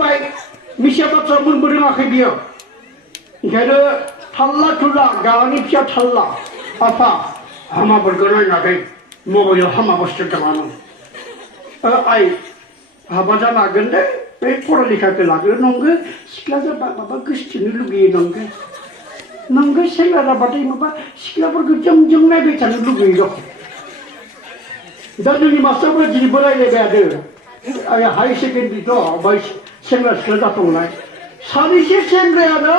बुंबाय मिसा बाथ्रा बुंनो रोङाखै बियो ओंखायनो थाल्ला थुल्ला गावनि फिसा थाल्ला आफा हामाफोरखौ नायनाखै मबाइलाव हामा बुस्थु दङानो आइ हाबा जानो हागोन दे बे फरायलेखाखौ लागोन नंगौ सिख्ला जाबा माबा गोसोथोनो लुगैयो नंगौ नंगौ सेंग्रा जाबाथाय माबा सिख्लाफोरखौ जों जों नायबाय थानो लुगैयो दा जोंनि मास्टारफोरा दिनैबो रायज्लायबाय थादों हाई सेकेन्डारिथ' ओमफ्राय सेंग्रा सिख्ला जाथ'नाय सानैसो सेंग्रायानो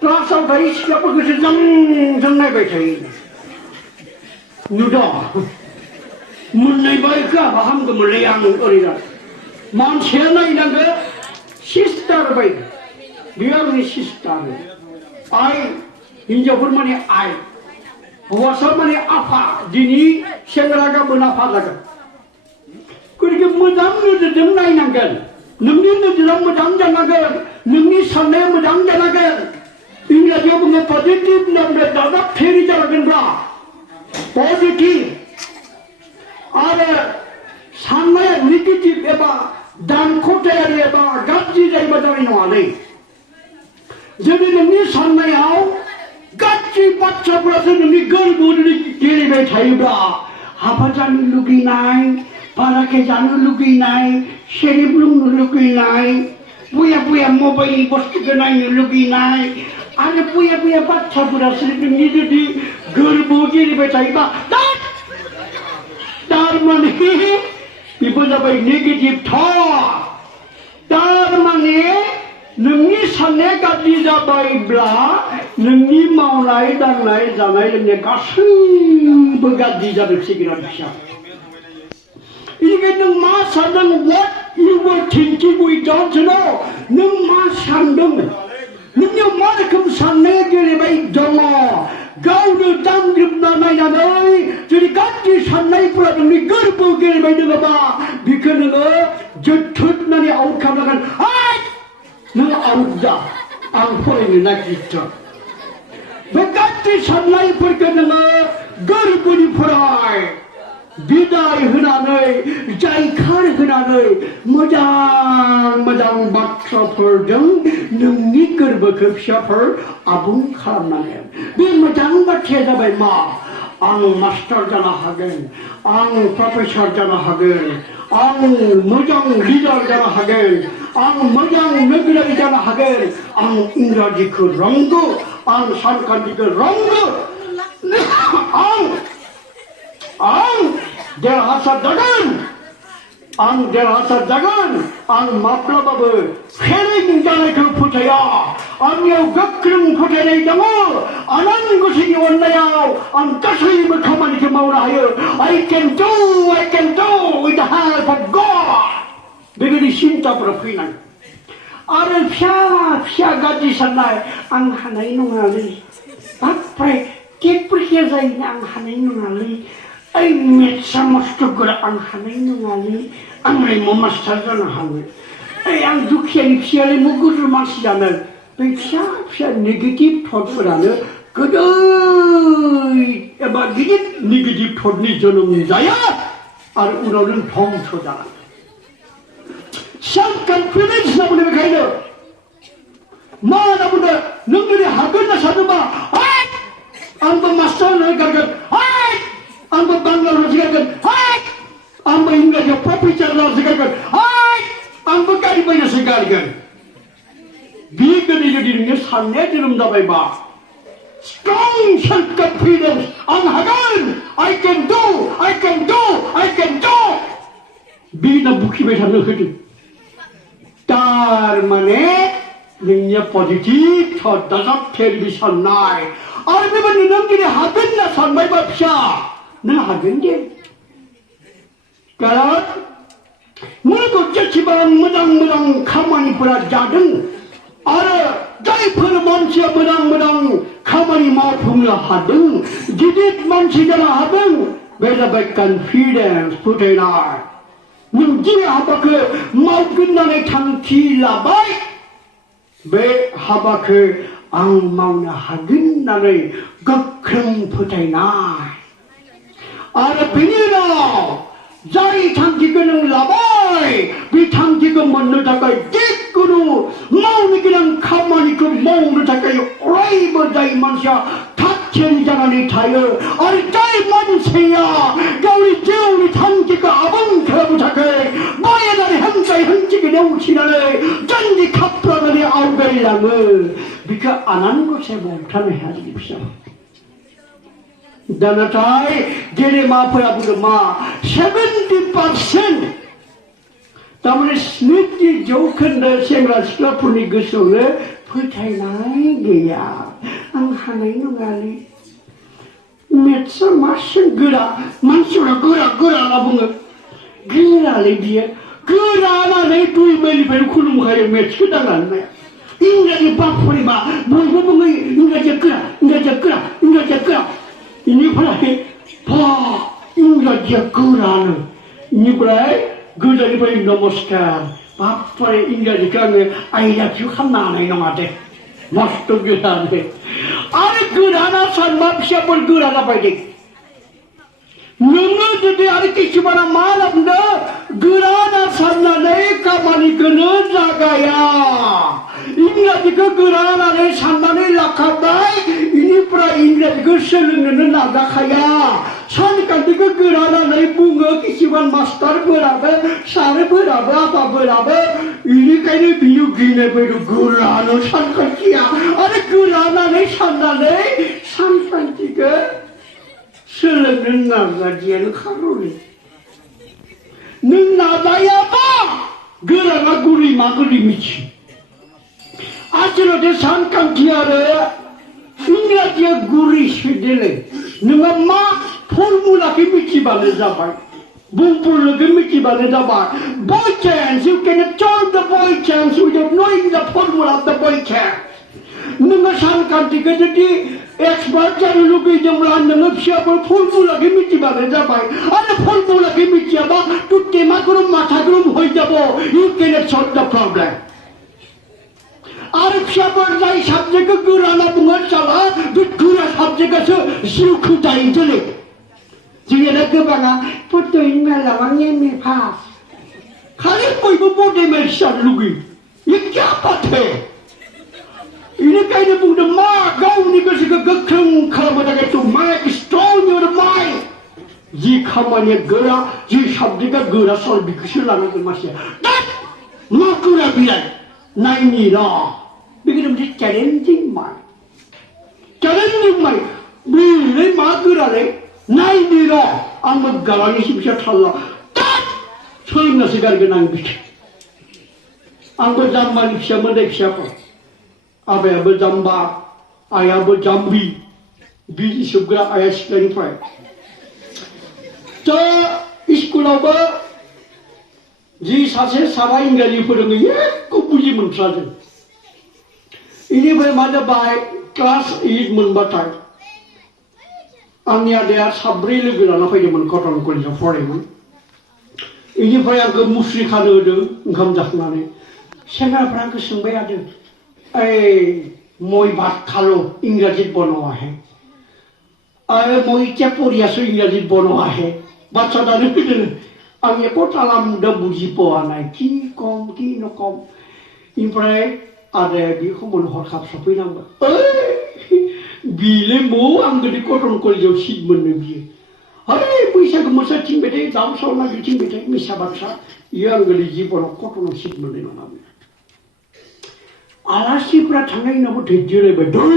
क्लासाव थायो सिख्लाफोरखौसो जों जों नायबाय थायो नुदों मोननैबो हाबा हामगौमोनलै आं ओरैनो मानसिया नायनांगौ सिस्टार बायदि बेयो आंनि सिस्टार आइ हिन्जावफोर माने आइ हौवासा माने आफा दिनै सेंग्रा गाबोन आफा जागोन गतिके मोजां नोजोरजों नायनांगोन नोंनि नोजोरा मोजां जानांगोन नोंनि साननाया मोजां जानांगोन इंराजियाव बुङो पजिटिभ नाम्बार दाजाबथायारि जानांगोनब्ला पजिटिभ आरो साननाया नेगेटिभ एबा दानख'थायारि एबा गाज्रि जायोबा जानाय नङालै जुदि नोंनि साननायाव गाज्रि बाथ्राफोरासो नोंनि गोरबोआव जुदि गेलेबाय थायोब्ला हाबा जानो लुगैनाय बाराके जानो लुगैनाय सेरेब लोंनो लुगैनाय बया बया मबाइलनि बुस्थुखौ नायनो लुगैनाय आरो बया बया बाथ्राफोरासो नोंनि जुदि गोरबोआव गेलेबाय थायोबा तारमाने बेबो जाबाय नेगेटिभ थट तारमाने नोंनि साननाया गाज्रि जाबायब्ला नोंनि मावनाय दांनाय जानाय लोंनाय गासैबो गाज्रि जादोंसै बिराद फिसा बेनिखायनो नों मा सानदों what you were thinking we don't know नों मा सानदों नोंनियाव मा रोखोम साननाया गेलेबाय दङ गावनो दांग्रोमना नायनानै जुदि गाज्रि साननायफोरा नोंनि गोरबोआव गेलेबाय दङबा बेखौ नोङो जोथोबनानै आउट खालामनांगोन नों आउट जा आं फरायनो नागिरदों बे गाज्रि साननायफोरखौ नोङो गोरबोनिफ्राय बिदाय होनानै जायखार होनानै मोजां मोजां बाथ्राफोरजों नोंनि गोरबोखौ फिसाफोर आबुं खालामनांगोन बे मोजां बाथ्राया जाबाय मा आं मास्टार जानो हागोन आं प्रफेसर जानो हागोन आं मोजां लिडार जानो हागोन आं मोजां नोगोरारि जानो हागोन आं इंराजिखौ रोंगौ आं सानखान्थिखौ रोंगौ आं देरहासार जागोन आं माब्लाबाबो फेलें जानायखौ फोथाया आंनियाव गोख्रों फोथायनाय दङ आनान गसाइनि अननायाव आं गासैबो खामानिखौ मावनो हायो I can do with the help of God बेबायदि सिन्ताफोरा फैनांगौ आरो फिसा फिसा गाज्रि साननाय आं हानाय नङालै बांद्राय टेट परीक्षा जायोना आं हानाय नङालै ओइ मेथ्सआ मस्थ' गोरा आं हानाय नङालै आंलाय मा मास्टार जानो हागोन ओइ आं दुखियानि फिसायालाय मा गोजौ मानसि जानो बे फिसा फिसा नेगेटिभ थटफोरानो गोदै एबा गिदिर नेगेटिभ थटनि जोनोम जाया आरो उनाव नों धंस जालाङो सेल्फ कनफिडेन्स होनना बुङो बेखायनो मा होनना बुङो नों जुदि हागोन होनना सानोबा आंबो मास्टार होनो गारगोन आंबो बांला राव सिखायगोन आंबो इंराजियाव प्रफेसर राव सिखायगोन आंबो गारि बायनो सिखायगोन बे गोदै जुदि नोंनि साननाया जोनोम जाबायबा स्ट्रं सेल्फ कनफिडेन्स आं हागोन I can do बेना बुखिबाय थानो होदों तारमाने नोंनिया पजिटिभ थट दाजाबथायारि साननाय आरो बेबायदि नों दिनै हागोन होनना सानबायबा फिसा नों हागोन दे कारण मुलुगाव जेसेबां मोजां मोजां खामानिफोरा जादों आरो जायफोर मानसिया मोजां मोजां खामानि मावफुंनो हादों गिदिर मानसि जानो हादों बे जाबाय कनफिडेन्स फोथायनाय नों जे हाबाखौ मावगोन होननानै थांखि लाबाय बे हाबाखौ आं मावनो हागोन होननानै गोख्रों फोथायनाय आरो बेनि उनाव जाय थांखिखौ नों लाबाय बे थांखिखौ मोननो थाखाय थाखाय अरायबो जाय मानसिया थाथियारि जानानै थायो आरो जाय मानसिया गावनि जिउनि थांखिखौ आबुं खालामनो थाखाय बायनानै हांसाय हांसिखौ नेवसिनानै जानजि खाफ्रानानै आवगायलाङो बिखौ आनान गसाइया हमथानो हाया जोंनि फिसा दा नाथाय गेदेमाफोरा बुंदों मा 70% तारमाने 70% सेंग्रा सिख्लाफोरनि गोसोआवनो फोथायनाय गैया आं हानाय नङालै मेथ्सआ मासे गोरा मानसिफोरा गोरा गोरा होनना बुङो गोरालै बियो गोरा होननानै 2 माइलनिफ्रायनो खुलुमखायो मेथ्सखौ दांनानै इंराजि बापरे मा बयबो बुङो इंराजिया गोरा इंराजिया गोरा इंराजिया गोरा इनिफ्राय बा इंराजिया गोरानो इनिफ्राय गोजाननिफ्राय नमस्कार बापरे इंराजिखौ आङो I love you खालामनो हानाय नङा दे मस्त गोरानो आरो गोराना सानबा फिसाफोर गोरा जाबाय दे नोङो जुदि आरो किसुमाना मा होनना बुंदों गोराना साननानै खामानिखौनो जागाया इंराजिखौ गोरा होननानै साननानै लाखाबाय इनिफ्राय इंराजिखौ सोलोंनोनो नाजाखाया सानखान्थिखौ गोरा होननानै बुङो किसुमान मास्टारफोराबो सारफोराबो आफाफोराबो इनिखायनो बियो गिनाय बायदि गोरानो सानखान्थिया आरो गोरा होननानै साननानै सानखान्थिखौ सोलोंनो नाजादियानो खार'नि नों नाजायाबा गोराना गुरै मा गुरै मिथियो आसलते सानखान्थि आरो इंराजिया गुरैसो देलै नोङो मा फर्मुलाखौ मिथिबानो जाबाय बुंफोरल'खौ मिथिबानो जाबाय by chance you can solve the by chance without knowing the formula of the by chance नोङो सानखान्थिखौ जुदि एक्सपार्ट जानो लुगैदोंब्ला नोङो फिसाफोर फर्मुलाखौ मिथिबानो जाबाय आरो फर्मुलाखौ मिथियाबा तू टेमागुरुम माथागुरुम হয়ে যাব you cannot solve the problem आरो फिसाफोर जाय साबजेक्टखौ गोरा होनना बुङो साला बे गोरा साबजेक्टआसो जिउखौ दायोलै जोंनिया गोबाङा बड'इन मेलाव आं एम ए पास खालि बयबो बड' मेल जानो लुगैयो ये क्या बात है इनिखायनो बुंदों मा गावनि गोसोखौ गोख्रों खालामनो थाखाय to make strong your mind जि खामानिया गोरा जि साबजेक्टआ गोरा सल बिखौसो लानांगोन मानसिया मा गोरा बिलाय नायनि र' बेखौनो मोनसे च्यालेन्जिं माइन्ड बेलाय मा गोरालै नायनि र' आंबो गालांनिसो फिसा थाल्ला सोलोंनासो गारगोन आं बिखौ आंबो जाम्बानि फिसामोन दै फिसाफोर आबायाबो जाम्बा आइयाबो जाम्बि बिजि सोबग्रा आइया सिख्लानिफ्राय दा स्कुलावबो जि सासे साबा इंराजि फोरोङो एखौ बुजि मोनथ्राजों इनिफ्राय मा जाबाय क्लास 8 मोनबाथाय आंनि आदाया 3 लोगो लाना फैदोंमोन कटन कलेजाव फरायोमोन इनिफ्राय आंखौ मुस्रि खानो होदों ओंखाम जाखांनानै सेंग्राफ्रा आंखौ सोंबाय थादों मैं भात खालो इंराजीत बनवा है अरे मैं क्या पढ़ियासो इंराजीत बनवा है बाच्चा दानो फैदों आं एको तालामदो बुजि पवा नाय कि कम कि नकम इमफ्राय आदाया बेखौ मन हरखाब सफैनांबाय बिले मो आं गोदो कटन कलेजाव सिट मोननो बियो अरे बैसागु मोसाथिंबाय थायो दाउ साव नागिरथिंबाय थायो मिसा बाथ्रा इयो आं गोदो जिबनाव कटनाव सिट मोननाय नङा आलासिफ्रा थांनाय उनावबो धैर्यरायबाय दं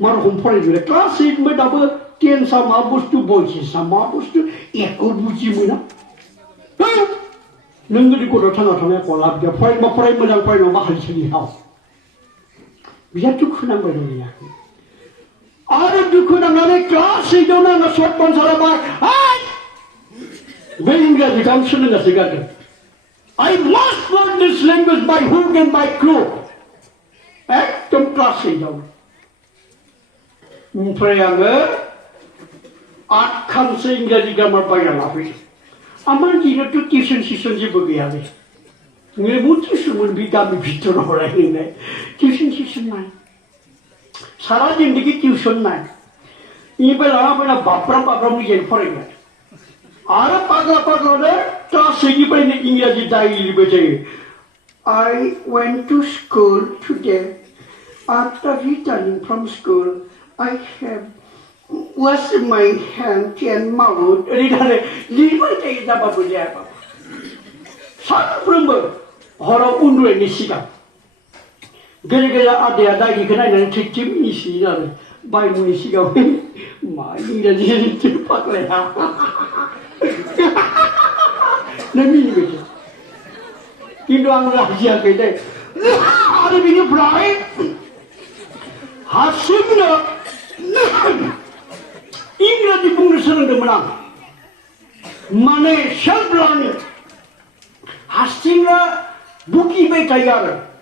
मा रखम फरायजोबबाय क्लास 8 निफ्राय दाबो टेन्सआ मा बुस्थु बयसेसआ मा बुस्थु एख' बुजि मोना नों गोदो गथ'आव थांना थानाय एख' लाब गैया फरायनोबा फराय मोजां फरायनोबा हालिसालियाव बिराद दुखु नांबाय दं आरो दुखु नांनानै क्लास 8 आवनो आङो सर्ट पान्च जाबाय बे इंराजिखौ आं सोलोंगासो गारदों I must learn this language by hook and by crook एकदम क्लास 8 आव ओमफ्राय आङो 8 खानसो इंराजि ग्रामार बायना लाफैदों आमार दिनावथ' टिउसन सिसन जेबो गैयालै नोंबो टिउसनमोन बे गामि भितराव रायलायनाय टिउसन सिसन नाय सारा जिन्दगी टिउसन नाय इनिफ्राय लाना फैना बाब्राब निजेनो फरायनाय आरो पागला पागलानो क्लास 8 निफ्रायनो इंराजि डायरि लिरबाय थायो I went to school today After returning from school, I have washed my hands and mouth. 리바이트 잡아보자. 사람은 허러 운동에 시간. 그래 아대야 나기 그날은 책임이 시간. 바이문이 시간. 많이 이제 바꿔야. 내미는 거죠. 인도하는 아시아 그때 아르비니 브라이 하스미나 인그라지 북을 쓰는 데문아 만에 셜블라니 하스미나 부기베 타이가르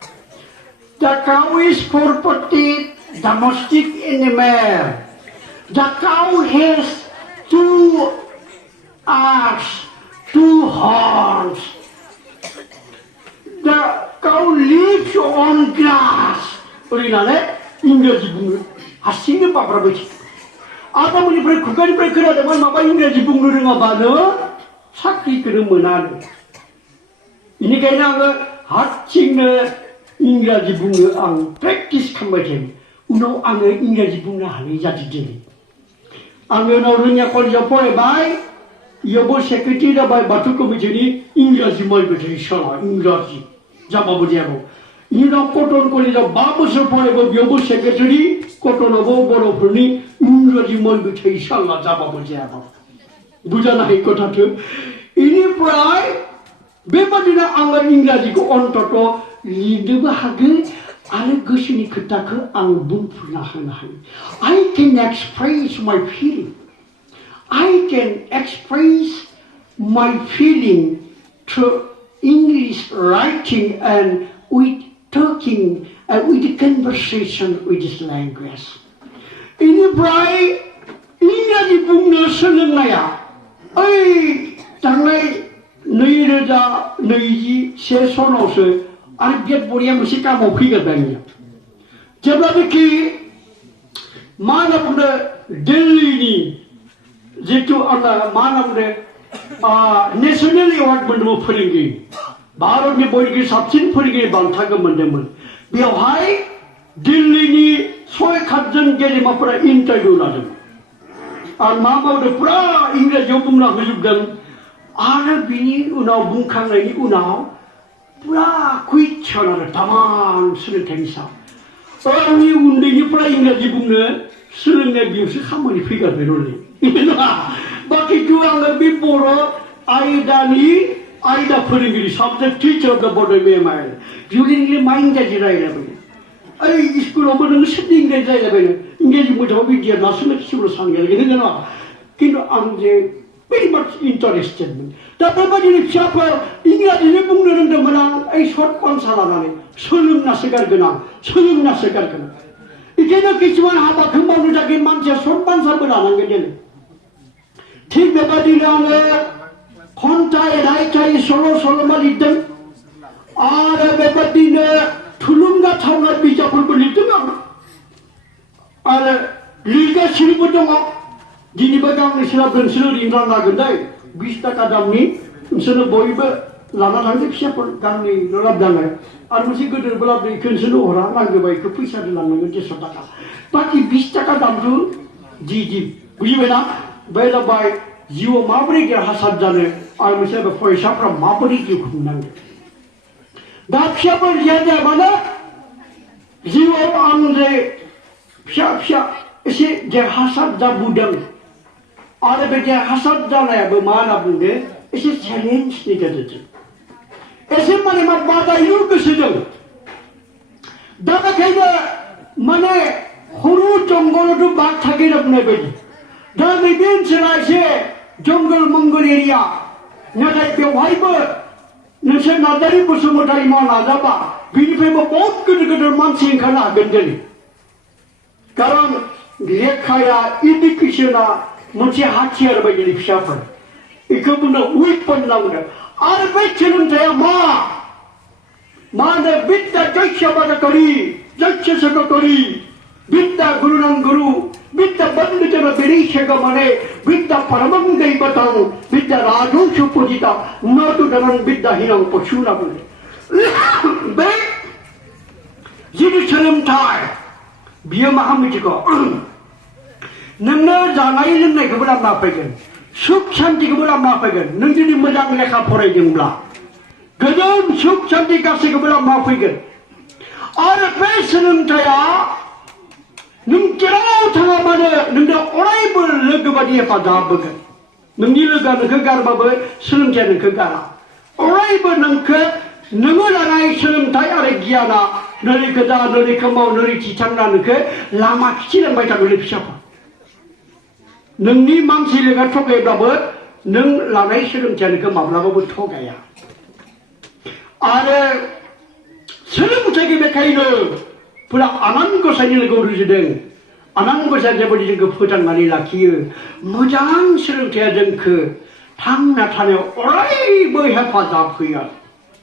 The cow is four-footed domestic animal. The cow has 2 arms, 2 horns. The cow lives on grass. 우리나라에 인간지 북을 하시는 바라보지. 아담이 그래 국가리 그래 그러다만 마바 인간지 북을 봐는 사기 그런 문화는. 이니까 이나가 하칭네 인간지 북을 안 practice 한번 우노 안에 인간지 북을 하는 자들이. 안에 나오느냐 꼴려 보내 바이 여보 세크티라 바이 바투 코미션이 인간지 말고 되셔라 인간지 잡아보자고. 이나 코톤 꼴리라 바보스 보내고 여보 세크터리 코톤하고 보러프니 인간지 말고 되셔라 잡아보자고. 부자나 이거 다투 이니 프라이 베바디나 안가 인간지고 온토토 리드가 하게 아래 것이니 그따 그 앙분풀나 하나 I can express my feeling. I can express my feeling through English writing and with talking and with conversation with this language. Ini bray 인간이 북나 쓰는 거야. 어이 당내 너희들다 너희지 세손 옷을 아니 비에 보리야 무시까 못 피거든요. 저번에 마나분의 델리니 제tu 아나 마나분의 내셔널 어워드 만들어 버린 게 바로니 보이기 삽신 버리기 반타가 만들면 비하이 델리니 소에 갑전 게리 마프라 인터뷰 나좀 마마우드 프라 인그레 요금나 흐줍던 아르비니 우나우 뭉캉나니 우나우 프라 구이천하를 다만 쓰는 댕사 어이 운동이 프라 인가지 북네 쓰는 내 비우스 한번이 피가 되놀리 바퀴 주황의 비보로 아이다니 아이다 퍼링기리 subject teacher of the body 메마일 뷰링이 마인자지라 이래버려 아이 이스쿨 오버는 십딩대자 이래버려 인게지 못하고 비디오 나스는 식으로 상계를 이러잖아 근데 안제 very much interested. Tapi bagi siapa ingat ini bungkeren demenan, short konsalana ni, sebelum nasegar kenal. Ikena kicuan haba kembang nu jagi manusia short konsa beranang gede. Tik bagi dia kontai raicai solo malidem, ada bagi dia tulunga thawna bijapur belidem. Ada liga seribu dong. Dini bagang ni sila berseluruh indra nagendai, bista kadamni, sila boiba lana langit siapa kami nolak dangai. Armusi kudu belab di kenseluruh orang nanggebai kepisah di lana ngeje sotaka. Paki bista kadam tu, jiji, bui bena, bela bai jiwa mabri ke hasad jane, armusi apa foi siapa mabri ke kunang. Dah siapa dia mana? Jiwa andre siapa isi dia hasad dah budang. Ada beja hasad jana bermana bunde, isi challenge ni kata. Isi mana mat bata ilmu kesedang. Dapat kaya mana huru jungle tu bat thake apne beji. Dah mungkin selesai jungle mongol area, nadai pewai ber, nasi nadari pusumutari mana jaba, bini pema बहुत kedar mancing kana gendeli. Karang dia kaya education Mesti hatiar bagi di siapa? Ikut benda weapon langgar. Arbe celun saya mana bidda jaya pada kari, jaya saka kari, bidda guru nang guru, bidda bandu jana beri saka mane, bidda paramang dei batang, bidda raju supujita, natu dalam bidda hinang posuna boleh. Baik, jadi सोलोंथाइ बियो मा मिथिगौ नोंनो जानाय लोंनायखौबो लाबोना फैगोन सुख शान्तिखौबो लाबोना फैगोन नों जुदि मोजां लेखा फरायदोंब्ला गोजोन सुख शान्ति गासैखौबो लाबोना फैगोन आरो बे सोलोंथाइया नों जेराव थाङा मानो नोंनो अरायबो लोगो बादि हेफाजाब होगोन नोंनि लोगोआ नोंखौ गारबाबो सोलोंथाइया नोंखौ गारा अरायबो नोंखौ नोङो लानाय सोलोंथाइ आरो गियाना नोरैखौ जा नोरैखौ माव नोरै थिखांना नोंखौ लामा खिथिलांबाय थागोन फिसाफोर नोंनि मानसि लोगोआ थगायब्लाबो नों लानाय सोलोंथाइया नोंखौ माब्लाबाबो थगाया आरो सोलोंथाइखौ बेखायनो फुरा आनान गसाइनि लोगोआव रुजुदों आनान गसाइया जेबायदि जोंखौ फोथांनानै लाखियो मोजां सोलोंथाइया जोंखौ थांना थानायाव अरायबो हेफाजाब होयो